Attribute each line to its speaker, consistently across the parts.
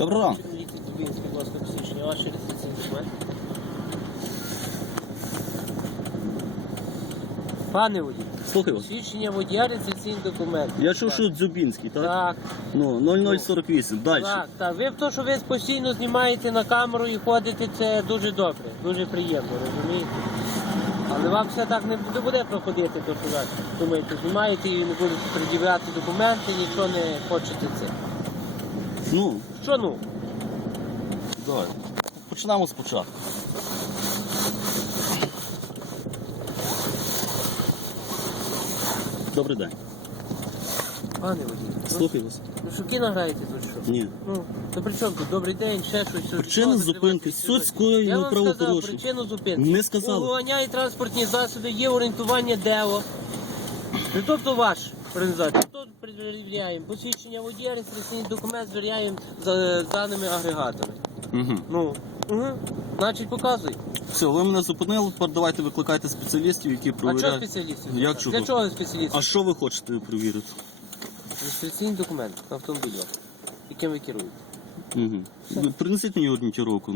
Speaker 1: Доброго ранку.
Speaker 2: Пане водій,
Speaker 1: Слухай вас.
Speaker 2: посвідчення водія реєстраційні документи.
Speaker 1: Я чув, що Дзюбінський, так?
Speaker 2: Так,
Speaker 1: Ну, 0048. Далі.
Speaker 2: так, так. Ви то, що ви постійно знімаєте на камеру і ходите, це дуже добре, дуже приємно, розумієте? Але вам все так не буде, буде проходити, то що ви думаєте, знімаєте і не будете пред'являти документи, нічого не хочете це.
Speaker 1: Ну,
Speaker 2: Що ну?
Speaker 1: давай. Почнемо спочатку. Добрий день.
Speaker 2: Пане водій, ну,
Speaker 1: Слухай вас.
Speaker 2: ну що кіно граєте тут що?
Speaker 1: Ні.
Speaker 2: Ну, то при чому тут? Добрий день, ще щось. що-
Speaker 1: Причина
Speaker 2: що
Speaker 1: зупинки.
Speaker 2: закривати
Speaker 1: Суть
Speaker 2: Я вам сказав,
Speaker 1: правопорушень.
Speaker 2: причину зупинки.
Speaker 1: Не сказали.
Speaker 2: Уганяє транспортні засоби, є орієнтування ДЕО. Не тобто ваш організація. Тут перевіряємо. Посвідчення водія, реєстраційний документ звіряємо за даними агрегатами.
Speaker 1: Угу.
Speaker 2: Ну, угу. значить показуй.
Speaker 1: Все, ви мене зупинили, тепер давайте викликайте спеціалістів, які
Speaker 2: А чого
Speaker 1: провіряють.
Speaker 2: спеціалістів?
Speaker 1: Як
Speaker 2: Для
Speaker 1: чого?
Speaker 2: чого спеціалістів?
Speaker 1: А що ви хочете перевірити?
Speaker 2: Реєстраційний документ на автомобілі, яким ви керуєте.
Speaker 1: Угу. Принесіть мені орієнтировку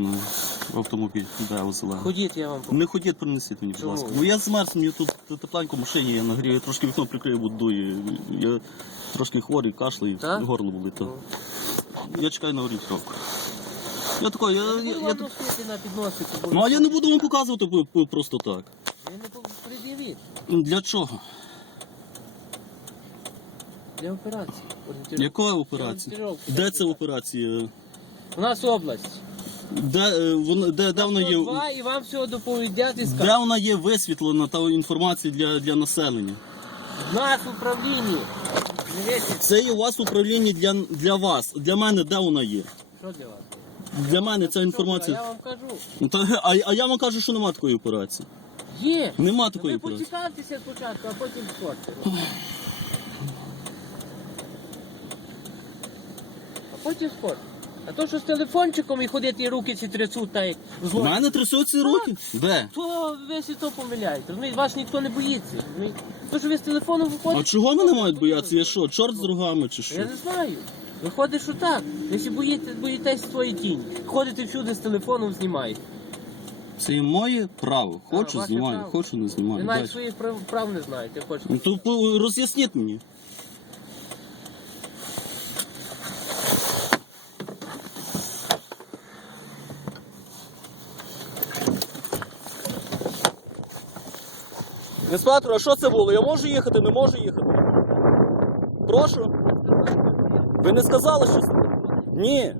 Speaker 1: автомобіль, де ви зелені.
Speaker 2: Ходіть, я вам покажу.
Speaker 1: Не ходіть, принесіть мені, будь
Speaker 2: Чому?
Speaker 1: ласка. Бо я змерз, мені тут тепленько в машині, я нагрію, я трошки вікно прикрию, бо дує. Я трошки хворий, кашляю,
Speaker 2: Так?
Speaker 1: горло болить. то.
Speaker 2: Ну.
Speaker 1: Я чекаю на орієнтировку. Я такой, я,
Speaker 2: Я
Speaker 1: я, я,
Speaker 2: носити на підносику. бо-
Speaker 1: Ну а я не буду вам показувати по- по- просто так.
Speaker 2: Ви не пред'явіть.
Speaker 1: Для чого?
Speaker 2: Для операції. Орієнтировка.
Speaker 1: Яка операція?
Speaker 2: Орієнтировка.
Speaker 1: Де це операція?
Speaker 2: У нас область.
Speaker 1: Де, е, вона, де, де, вона є,
Speaker 2: Два, і вам всього доповідять і
Speaker 1: де
Speaker 2: скажуть.
Speaker 1: вона є висвітлена та інформація для, для населення?
Speaker 2: В нас в управлінні. Дивіться,
Speaker 1: Це є у вас управління для, для вас. Для мене де вона є?
Speaker 2: що для вас?
Speaker 1: Для мене ця
Speaker 2: Я
Speaker 1: інформація.
Speaker 2: вам кажу.
Speaker 1: Ну, та, а, а я вам кажу, що немає такої операції.
Speaker 2: Є.
Speaker 1: Нема
Speaker 2: Ну,
Speaker 1: такої
Speaker 2: Ви
Speaker 1: операції.
Speaker 2: почекайтеся спочатку, а потім сходьте. А потім сходьте. А то, що з телефончиком і ходити і руки ці трясуть, та й
Speaker 1: У
Speaker 2: зло.
Speaker 1: мене трясуться руки. Де?
Speaker 2: То ви всі то помиляєте. Розумієте, вас ніхто не боїться. То, що ви з телефоном виходите.
Speaker 1: А чого мене мають боятися? Я що, чорт з рогами чи що?
Speaker 2: Я не знаю. Виходить, що так. Якщо боїте, боїтесь своєї тіні. Ходите всюди з телефоном, знімаєте.
Speaker 1: Це є моє право. Хочу,
Speaker 2: ваше
Speaker 1: знімаю,
Speaker 2: право.
Speaker 1: хочу, не
Speaker 2: Ви
Speaker 1: знімаю.
Speaker 2: навіть
Speaker 1: Дальше.
Speaker 2: своїх прав, прав не знаєте. Хочете.
Speaker 1: Ну, то по- роз'ясніть мені. Інспектор, а що це було? Я можу їхати, не можу їхати? Прошу. Ви не сказали щось? Ні.